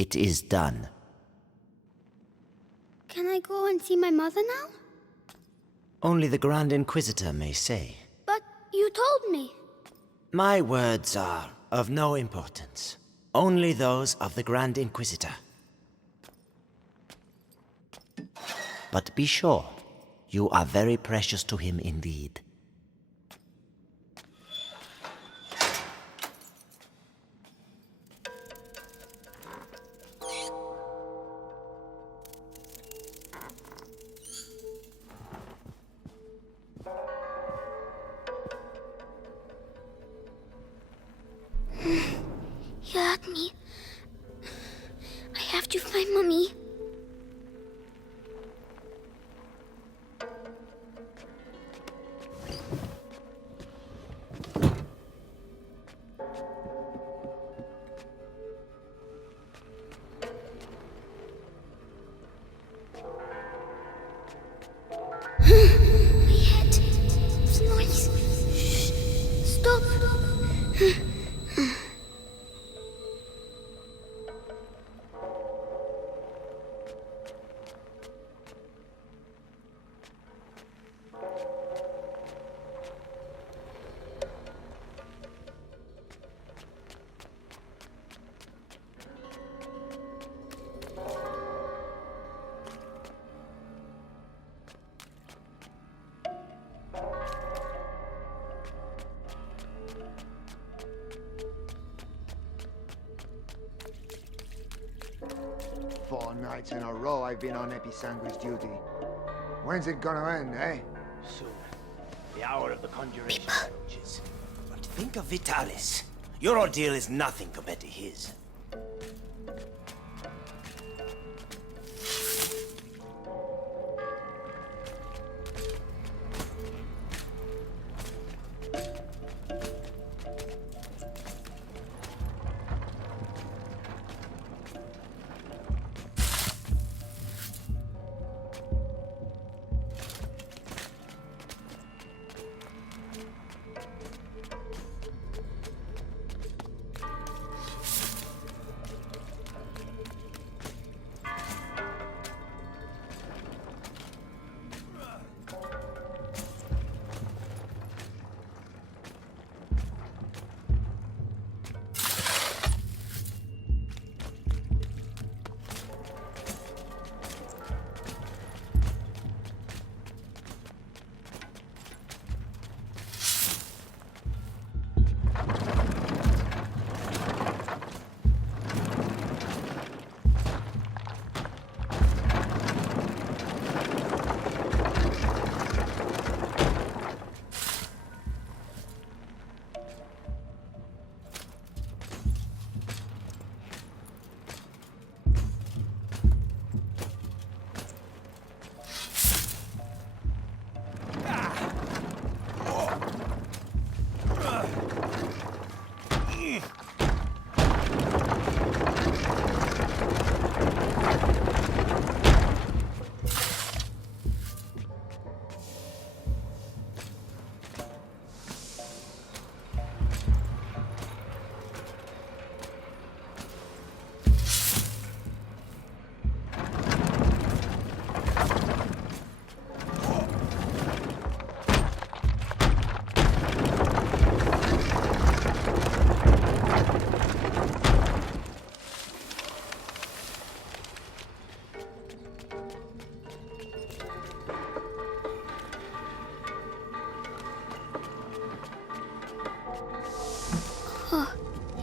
It is done. Can I go and see my mother now? Only the Grand Inquisitor may say. But you told me. My words are of no importance. Only those of the Grand Inquisitor. But be sure, you are very precious to him indeed. You hurt me. I have to find Mommy. My head. It's noise. Shh. Stop. Four nights in a row I've been on Episanguis duty. When's it gonna end, eh? Soon. The hour of the conjuration approaches. But think of Vitalis. Your ordeal is nothing compared to his.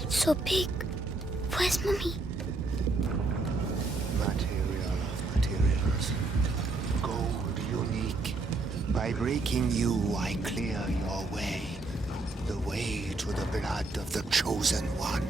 So big. Where's Mommy? Material of materials. Gold unique. By breaking you, I clear your way. The way to the blood of the chosen one.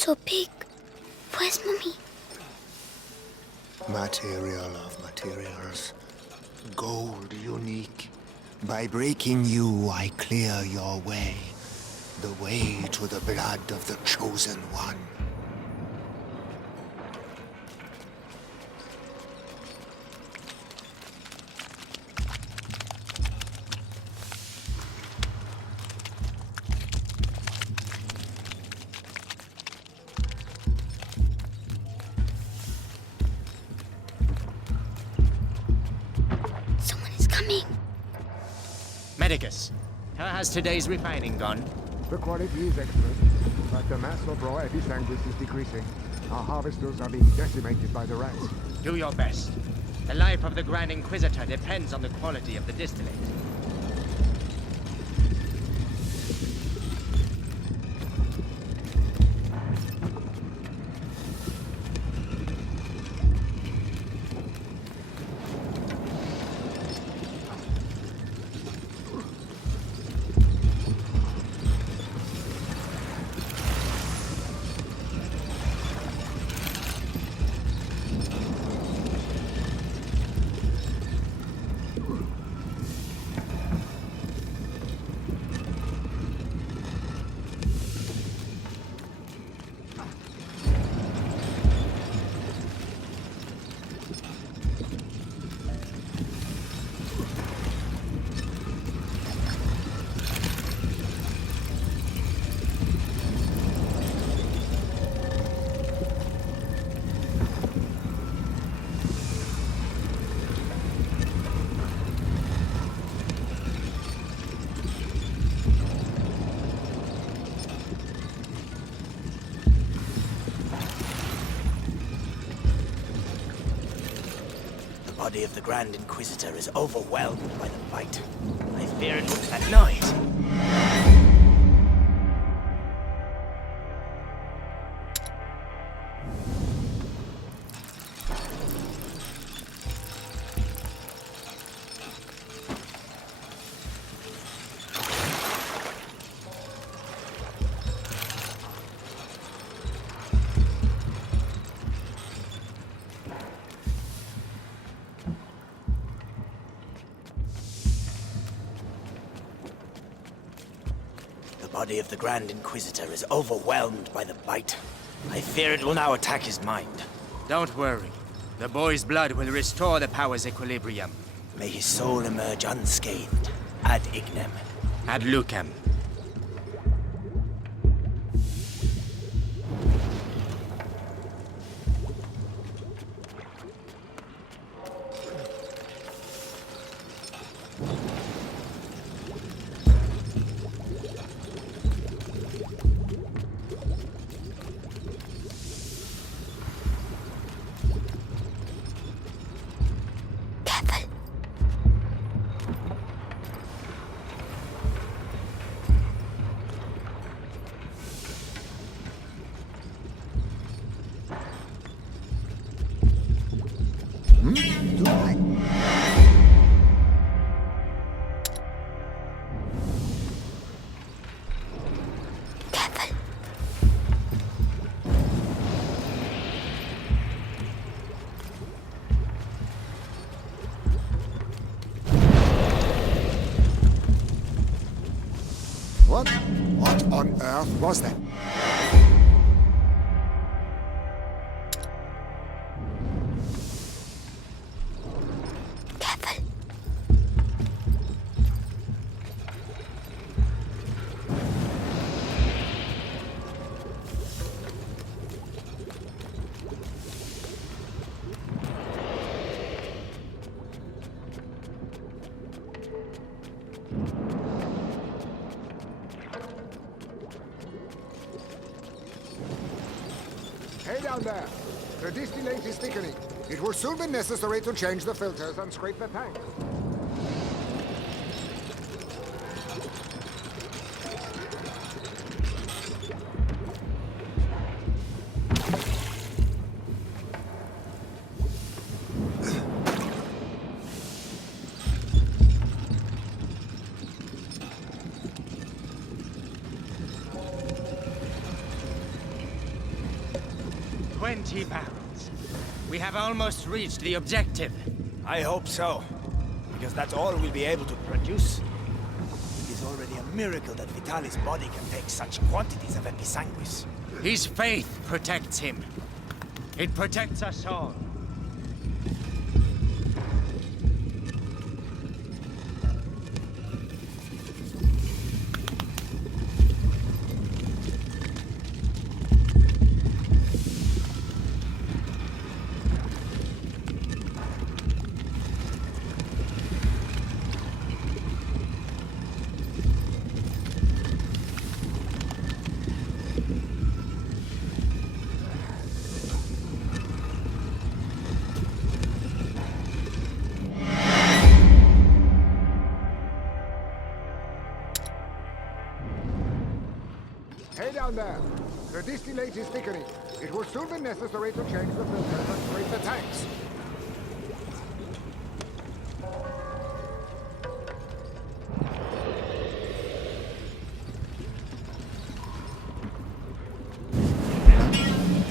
so big. Where's Mummy? Material of materials. Gold unique. By breaking you, I clear your way. The way to the blood of the Chosen One. Someone is coming. Medicus, how has today's refining gone? The quality is excellent, but the mass of raw episanguis is decreasing. Our harvesters are being decimated by the rats. Do your best. The life of the Grand Inquisitor depends on the quality of the distillate. The body of the Grand Inquisitor is overwhelmed by the bite. I fear it will at night. The body of the Grand Inquisitor is overwhelmed by the bite. I fear it will now attack his mind. Don't worry. The boy's blood will restore the power's equilibrium. May his soul emerge unscathed. Ad ignem. Ad lucem. What on earth was that? Hey down there! The distillate is thickening. It will soon be necessary to change the filters and scrape the tank. 20 barrels. We have almost reached the objective. I hope so. Because that's all we'll be able to produce. It is already a miracle that Vitalis' body can take such quantities of episanguis. His faith protects him. It protects us all. Hey down there. The distillate is thickening. It will soon be necessary to change the filters and scrape the tanks.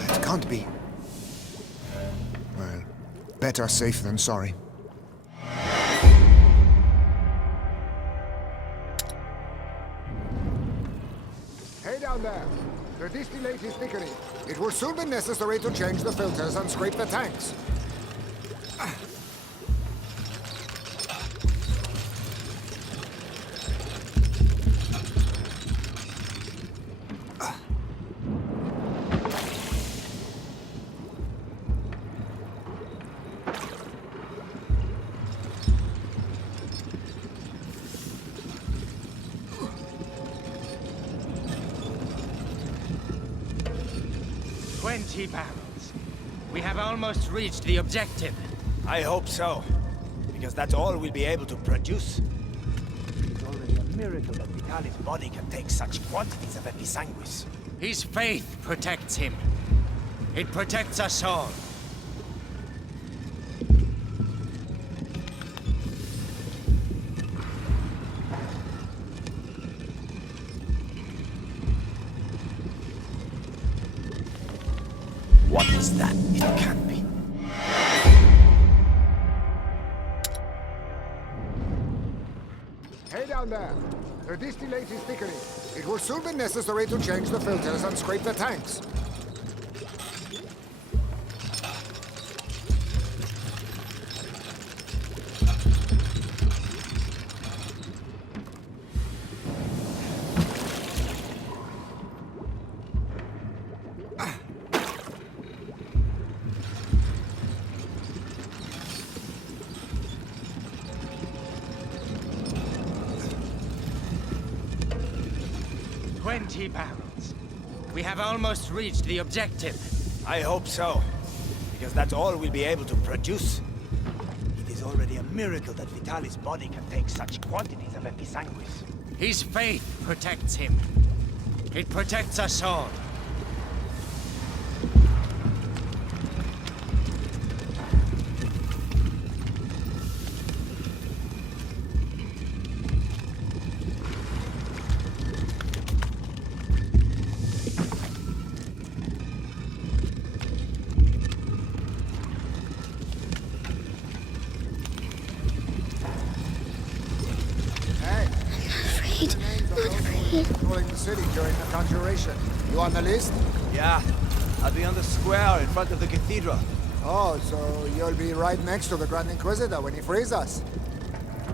That can't be. Well, better safe than sorry. Hey down there. The distillate is thickening. It will soon be necessary to change the filters and scrape the tanks. Barrels. We have almost reached the objective. I hope so. Because that's all we'll be able to produce. It is already a miracle that Vitalis' body can take such quantities of episanguis. His faith protects him. It protects us all. What is that? It can't be. Hey down there. The distillate is thickening. It will soon be necessary to change the filters and scrape the tanks. Barrels. We have almost reached the objective. I hope so. Because that's all we'll be able to produce. It is already a miracle that Vitalis' body can take such quantities of episanguis. His faith protects him. It protects us all. Controlling the city during the conjuration. You on the list? Yeah. I'll be on the square in front of the cathedral. Oh, so you'll be right next to the Grand Inquisitor when he frees us.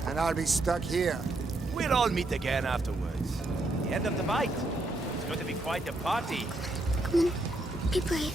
And I'll be stuck here. We'll all meet again afterwards. The end of the fight. It's going to be quite a party. Come on. Be brave.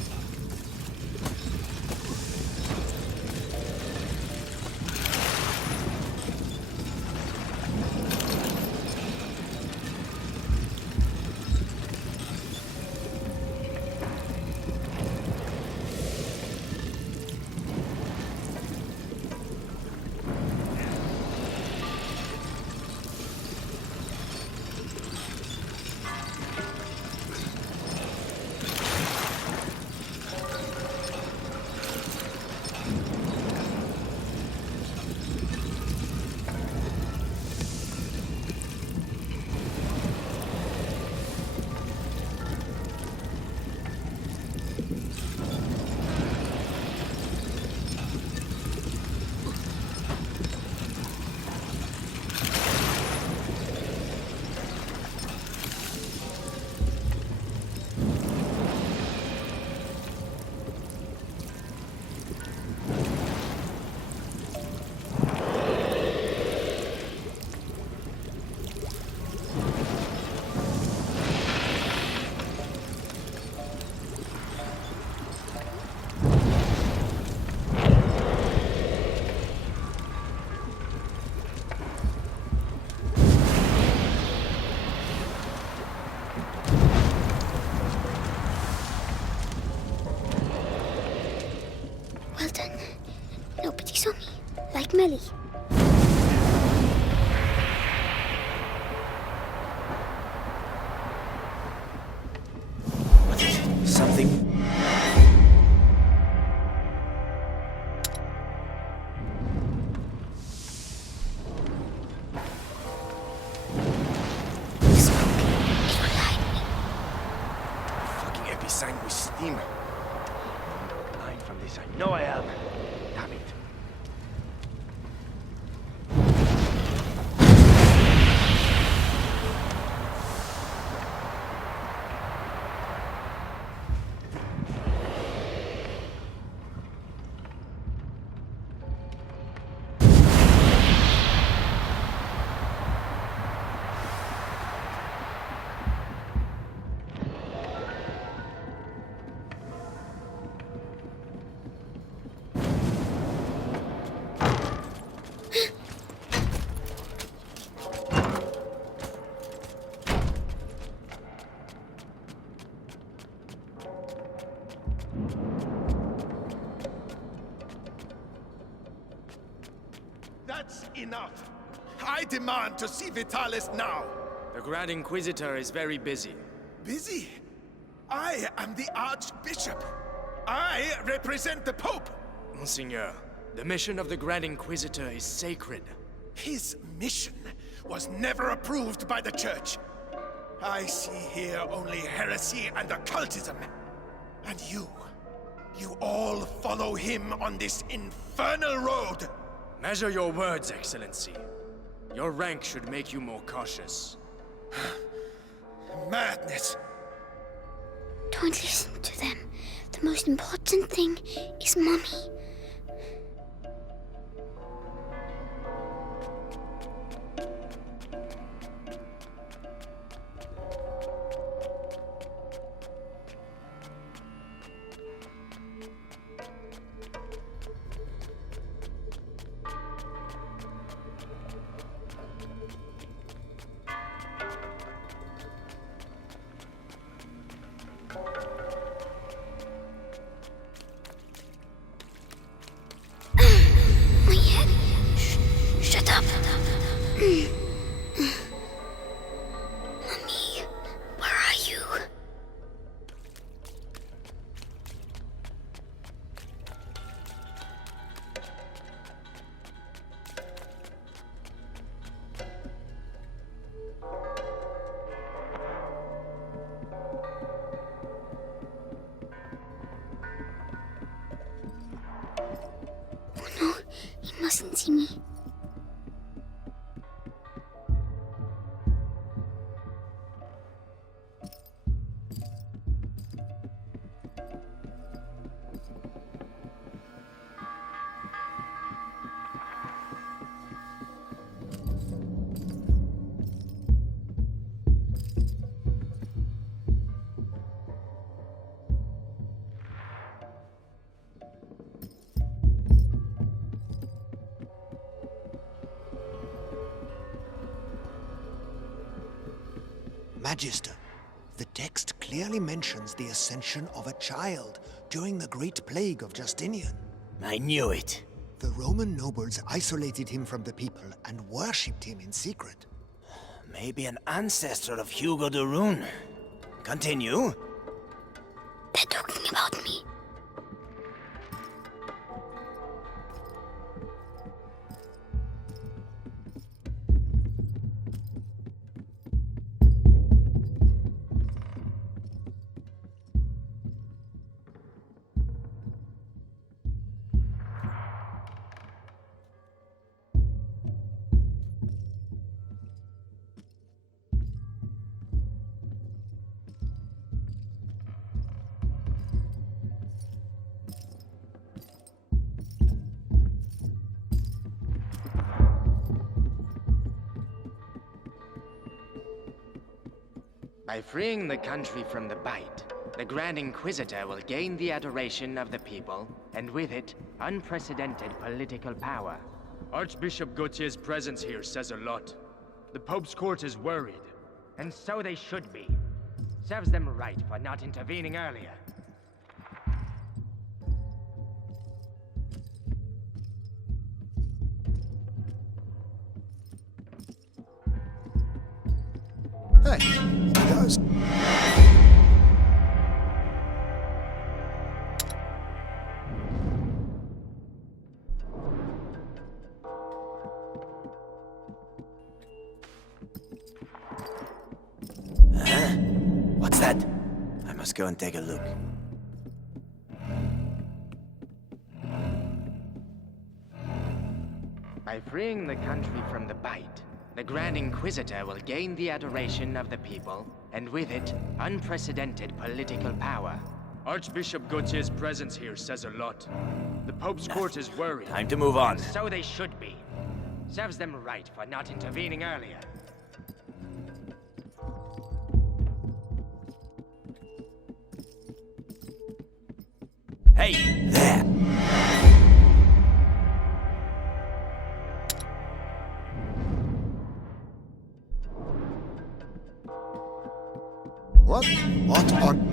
smelly. What is it? Something? Fucking episanguis steam. Lying from this, I know I am. Damn it. That's enough. I demand to see Vitalis now. The Grand Inquisitor is very busy. Busy? I am the Archbishop. I represent the Pope. Monseigneur, the mission of the Grand Inquisitor is sacred. His mission was never approved by the Church. I see here only heresy and occultism. And you all follow him on this infernal road. Measure your words, Excellency. Your rank should make you more cautious. Madness. Don't listen to them. The most important thing is Mommy. My head. Shut up. Mommy, where are you? Oh no, he mustn't see me. Magister, the text clearly mentions the ascension of a child during the Great Plague of Justinian. I knew it. The Roman nobles isolated him from the people and worshipped him in secret. Maybe an ancestor of Hugo de Rune. Continue. They're talking about me. By freeing the country from the bite, the Grand Inquisitor will gain the adoration of the people, and with it, unprecedented political power. Archbishop Gautier's presence here says a lot. The Pope's court is worried. And so they should be. Serves them right for not intervening earlier. Hey, he does. What's that? I must go and take a look. By freeing the country from the Bite, the Grand Inquisitor will gain the adoration of the people, and with it, unprecedented political power. Archbishop Gautier's presence here says a lot. The Pope's court is worried. Time to move on. So they should be. Serves them right for not intervening earlier. Hey, there! What? What on...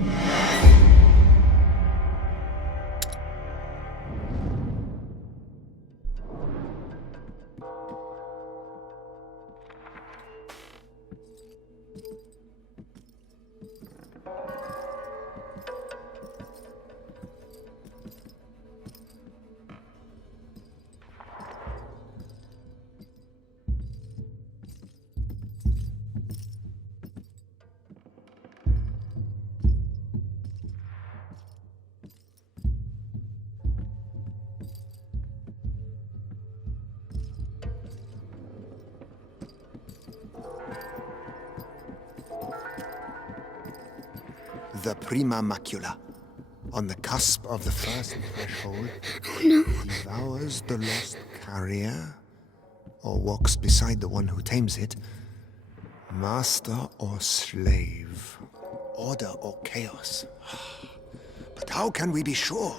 The Prima Macula. On the cusp of the first threshold, devours the lost carrier, or walks beside the one who tames it. Master or slave, order or chaos. But how can we be sure?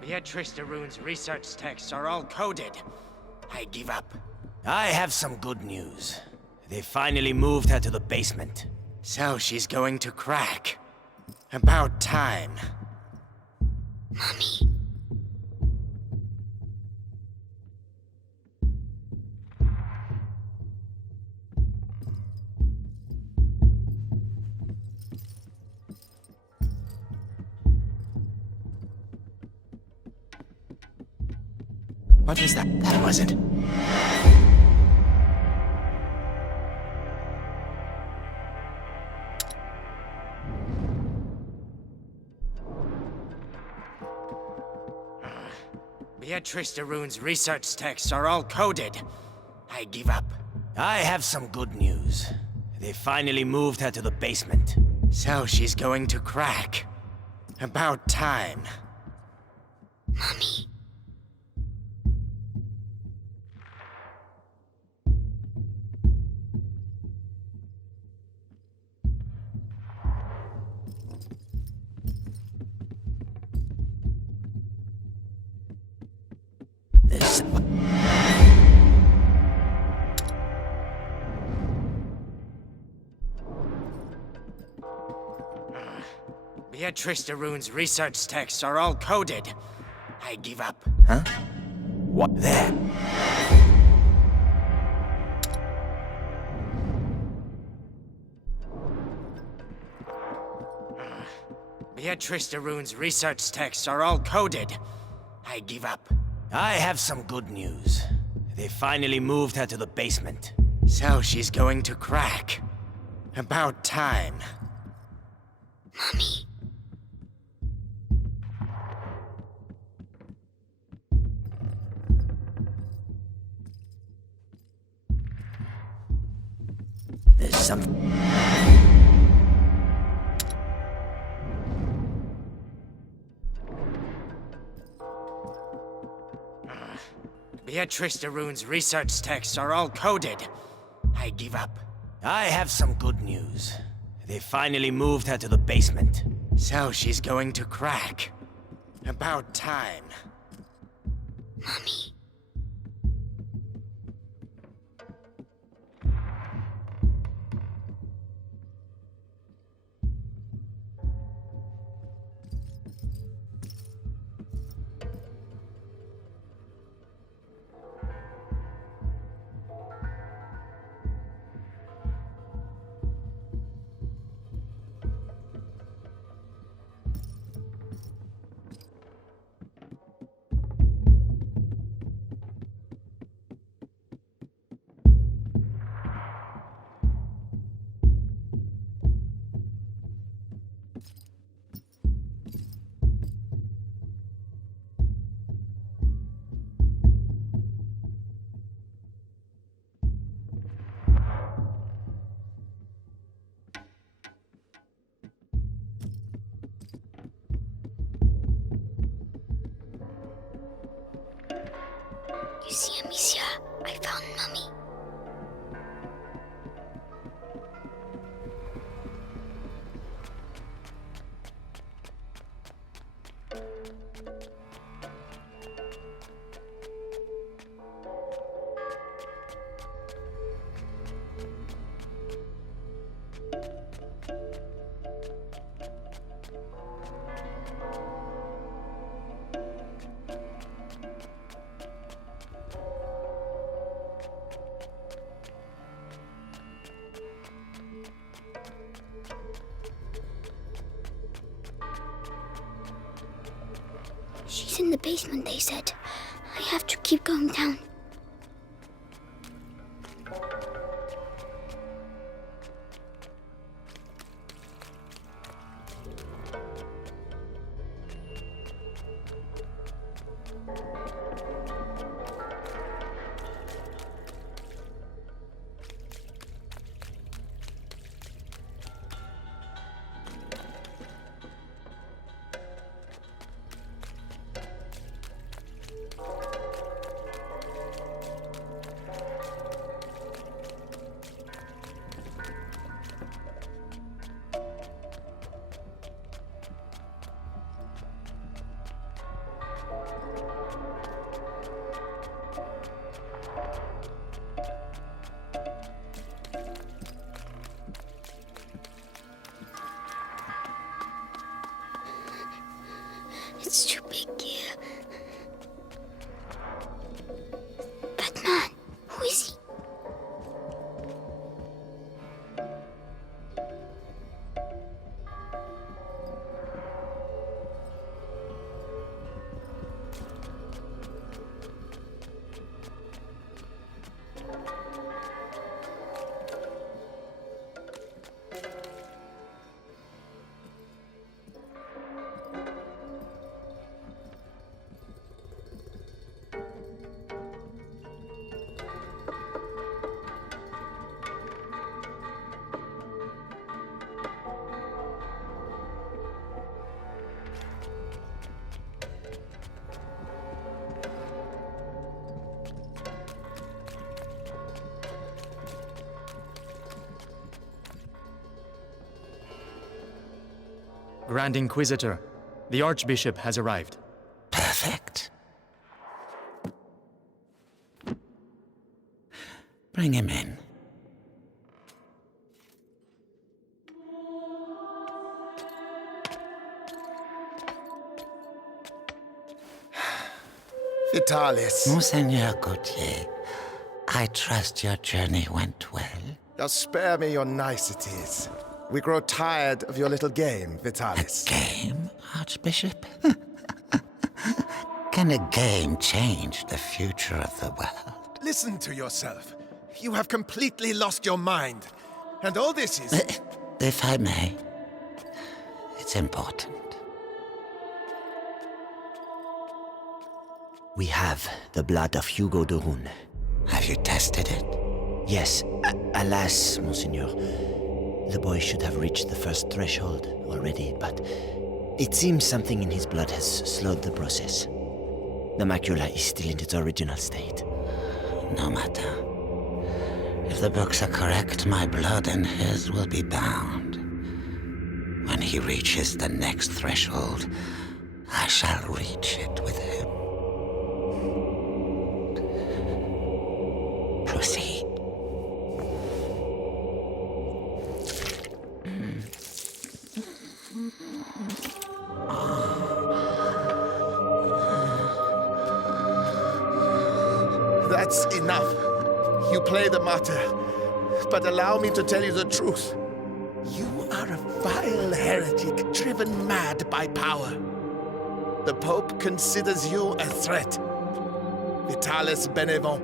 Beatrice de Rune's research texts are all coded. I give up. I have some good news. They finally moved her to the basement. So she's going to crack. About time. Mommy. What was that? That wasn't. Beatrice de Rune's research texts are all coded. I give up. I have some good news. They finally moved her to the basement. So she's going to crack. About time. Mommy. This... Beatrice de Rune's research texts are all coded. I give up. Huh? What? There. Beatrice de Rune's research texts are all coded. I give up. I have some good news. They finally moved her to the basement. So she's going to crack. About time. Mommy. some... Beatrice de Rune's research texts are all coded. I give up. I have some good news. They finally moved her to the basement. So she's going to crack. About time. Mommy. You see, Amicia, I found Mommy. She's in the basement, they said. I have to keep going down. It's too big here. That man, who is he? Grand Inquisitor, the Archbishop has arrived. Perfect. Bring him in. Vitalis, Monseigneur Gautier, I trust your journey went well. now spare me your niceties. We grow tired of your little game, Vitalis. Game, Archbishop? Can a game change the future of the world? Listen to yourself. You have completely lost your mind. And all this is... If I may, it's important. We have the blood of Hugo de Rune. Have you tested it? Yes, alas, Monseigneur. The boy should have reached the first threshold already, but it seems something in his blood has slowed the process. The macula is still in its original state. No matter. If the books are correct, my blood and his will be bound. When he reaches the next threshold, I shall reach it with him. Proceed. That's enough. You play the martyr. But allow me to tell you the truth. You are a vile heretic driven mad by power. The Pope considers you a threat. Vitalis Benevent,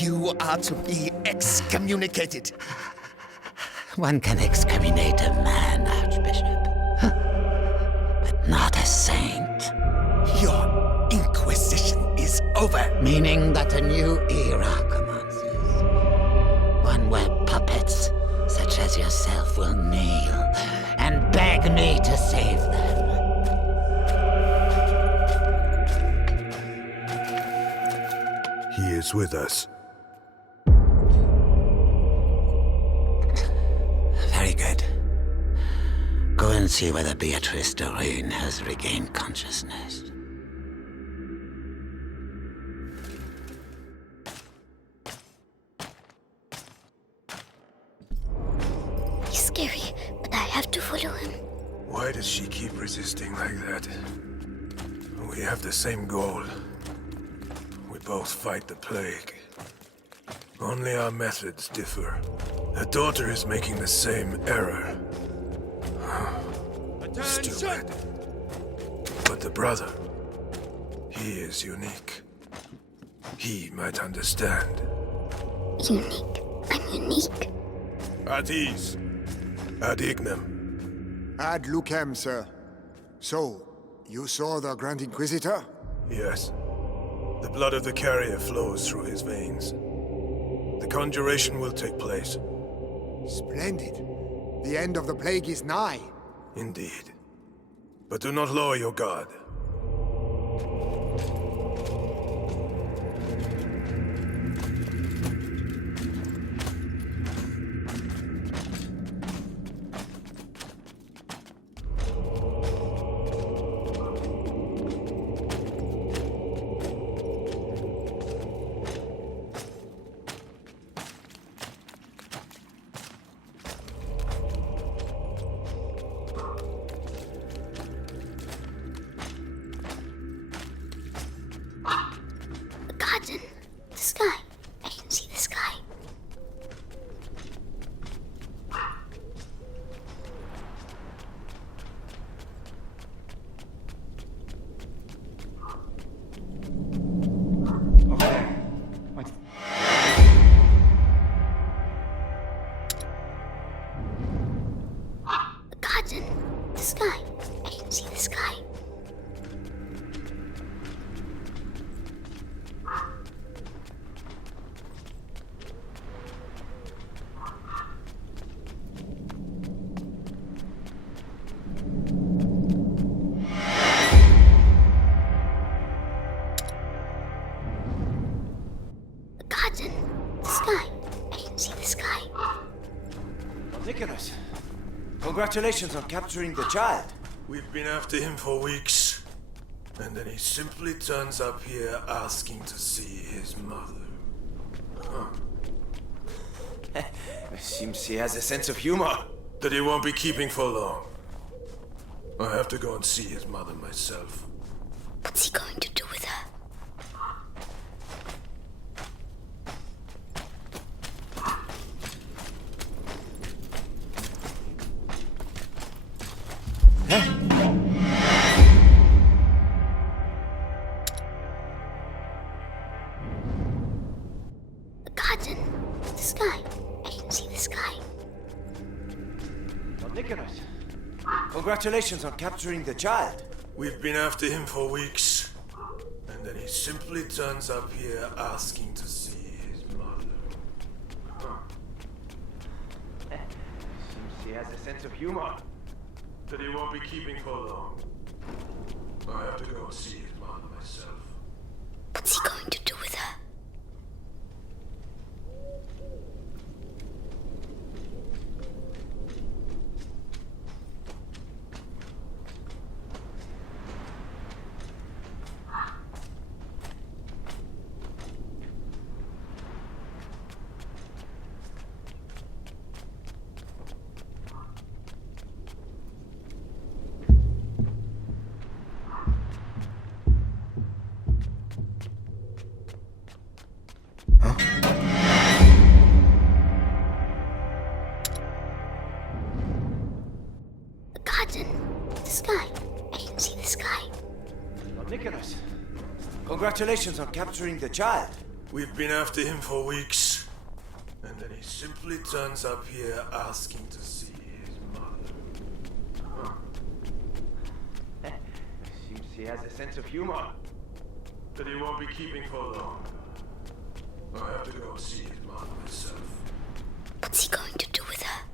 you are to be excommunicated. One can excommunicate a man, Archbishop, but not a saint. Your inquisition is over. Meaning that a new era commences. One where puppets such as yourself will kneel and beg me to save them. He is with us. Very good. Go and see whether Beatrice Doreen has regained consciousness. He's scary, but I have to follow him. Why does she keep resisting like that? We have the same goal. We both fight the plague. Only our methods differ. Her daughter is making the same error. Stupid. But the brother, he is unique. He might understand. Unique. I'm unique. At ease. Ad ignem. Ad lucem, sir. So, you saw the Grand Inquisitor? Yes. The blood of the carrier flows through his veins. The conjuration will take place. Splendid. The end of the plague is nigh. Indeed. But do not lower your guard. Garden. The sky. I can see the sky. Garden. The sky. I can see the sky. Garden. The sky. I can see the sky. Nicholas, congratulations on capturing the child. We've been after him for weeks. And then he simply turns up here asking to see his mother. Seems he has a sense of humor. That he won't be keeping for long. I have to go and see his mother myself. What's he going to do with her? The garden. The sky. I can see the sky. Nicholas, congratulations on capturing the child. We've been after him for weeks. And then he simply turns up here asking to see his mother. he has a sense of humor. That he won't be keeping for long. I have to go see his mom myself. What's he going to do with her? The garden. The sky. I can see the sky. Well, Nicholas, congratulations on capturing the child. We've been after him for weeks. And then he simply turns up here asking to see his mother. Seems he has a sense of humor. That he won't be keeping for long. I have to go see his mom myself. What's he going to do with her?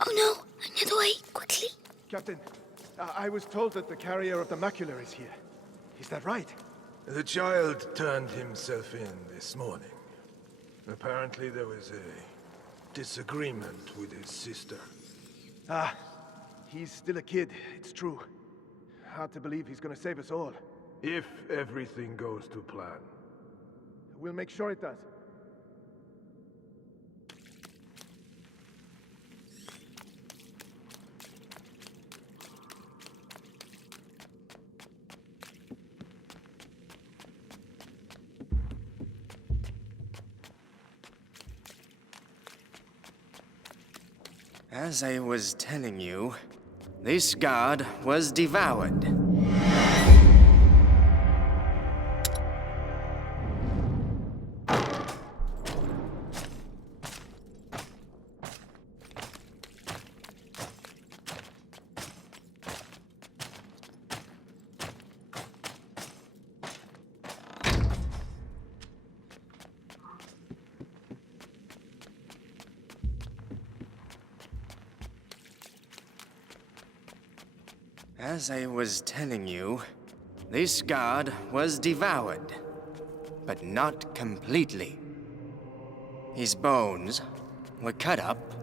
Oh no! Another way! Quickly! Captain, I was told that the carrier of the macula is here. Is that right? The child turned himself in this morning. Apparently there was a disagreement with his sister. Ah, he's still a kid, it's true. Hard to believe he's gonna save us all. If everything goes to plan. We'll make sure it does. As I was telling you, this guard was devoured. As I was telling you, this guard was devoured, but not completely. His bones were cut up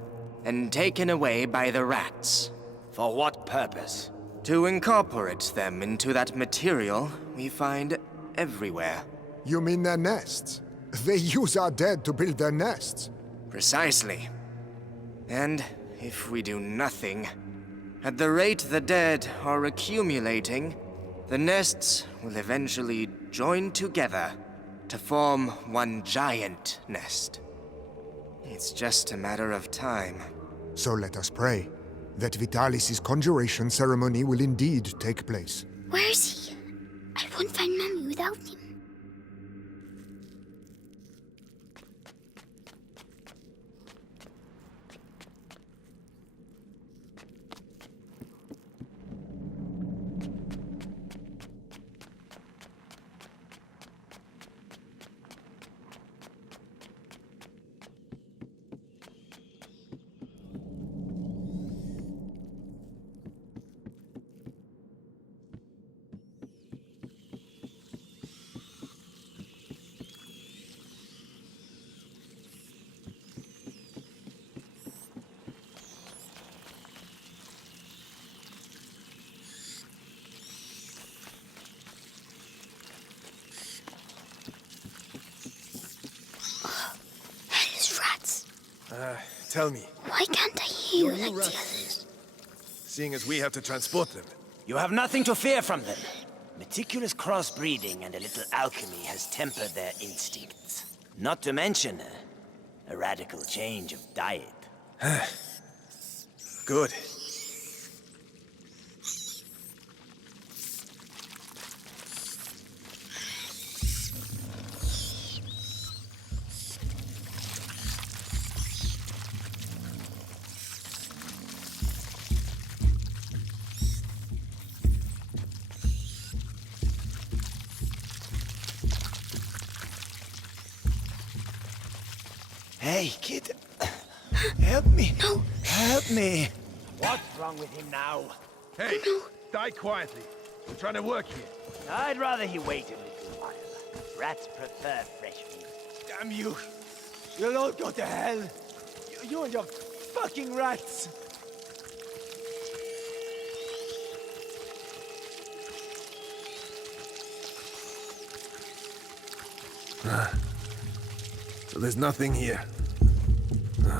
and taken away by the rats. For what purpose? To incorporate them into that material we find everywhere. You mean their nests? They use our dead to build their nests. Precisely. And if we do nothing, at the rate the dead are accumulating, the nests will eventually join together to form one giant nest. It's just a matter of time. So let us pray that Vitalis' conjuration ceremony will indeed take place. Where is he? I won't find Mummy without him. tell me. Why can't I hear you like the others? Seeing as we have to transport them. You have nothing to fear from them. Meticulous crossbreeding and a little alchemy has tempered their instincts. Not to mention a radical change of diet. Good. Hey, kid. Help me. No. Help me. What's wrong with him now? Hey, die quietly. We're trying to work here. I'd rather he waited a little while. Rats prefer fresh meat. Damn you. You'll all go to hell. You and your fucking rats. So there's nothing here.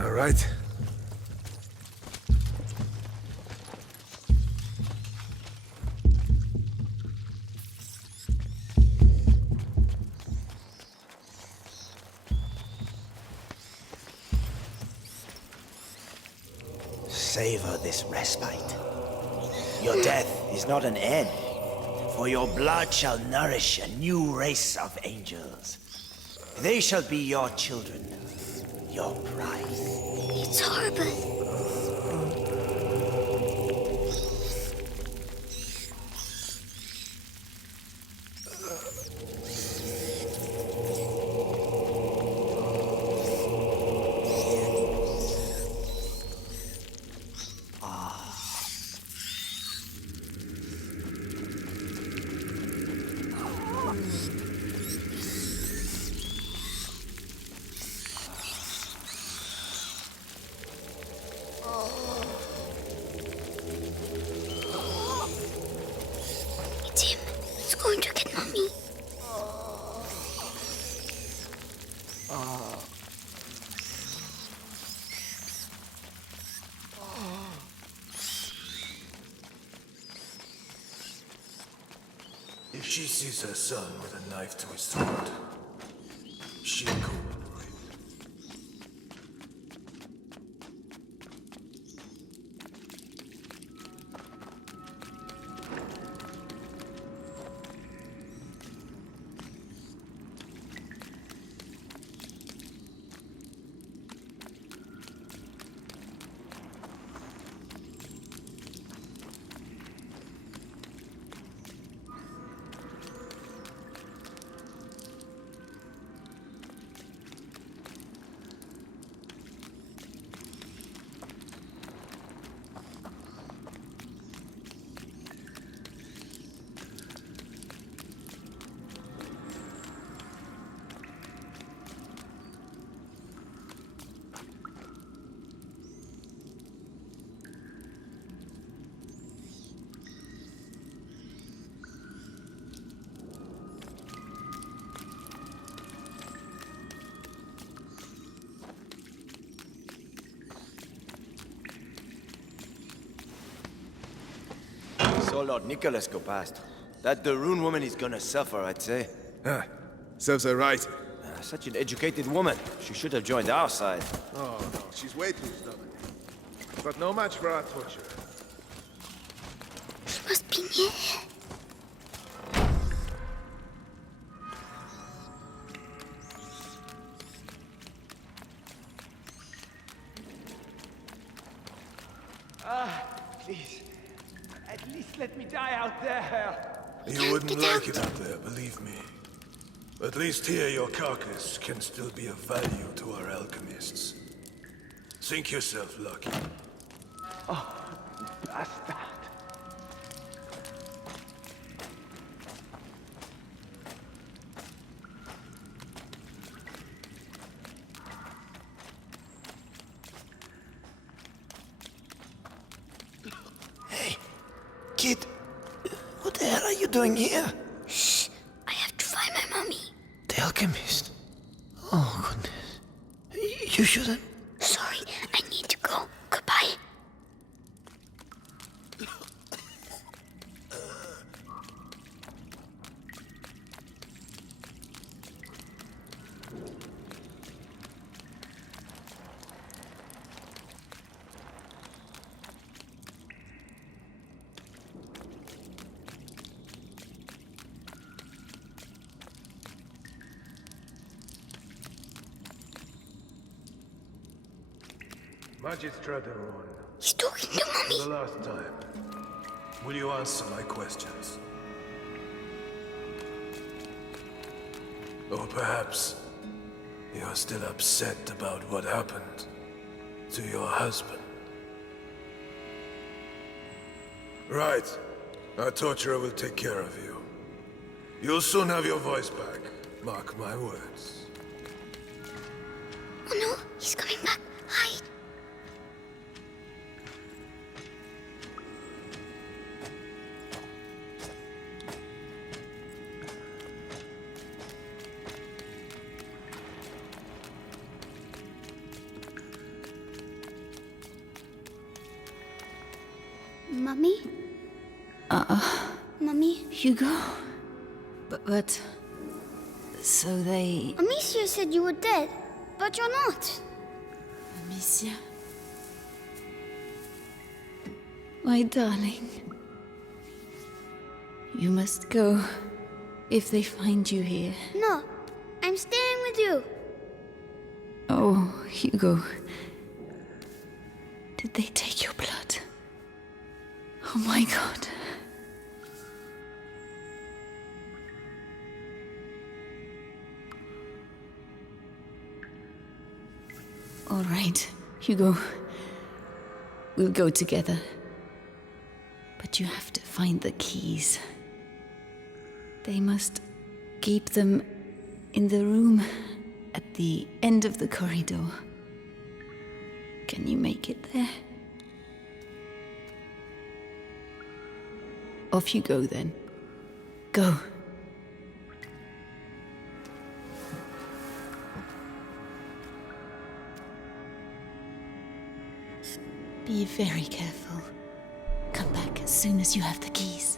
All right. Savor this respite. Your death is not an end, for your blood shall nourish a new race of angels. They shall be your children, your pride. It's horrible. It's him. He's going to get Mommy. If she sees her son with a knife to his throat, she'll cooperate. So Lord Nicholas go past. That the Rune woman is gonna suffer, I'd say. Serves her right. Such an educated woman. She should have joined our side. Oh, no, she's way too stubborn. But no match for our torture. He must be near here. Please. At least let me die out there. You wouldn't like it out there, believe me. At least here your carcass can still be of value to our alchemists. Think yourself lucky. Bastard. Hey, kid. What the hell are you doing here? Shh. I have to find my Mommy. The alchemist. Oh, goodness. You shouldn't. Sorry, I need Magistrate Ron, He's talking to for Mommy. the last time, will you answer my questions? Or perhaps you're still upset about what happened to your husband. Right. Our torturer will take care of you. You'll soon have your voice back. Mark my words. Oh no, he's coming back. Hide. Mummy? Mummy? Hugo? But... So they... Amicia said you were dead, but you're not. Amicia? My darling. You must go if they find you here. No, I'm staying with you. Oh, Hugo. Did they take your blood? Oh my God. All right, Hugo. We'll go together. But you have to find the keys. They must keep them in the room at the end of the corridor. Can you make it there? Off you go then. Go. Be very careful. Come back as soon as you have the keys.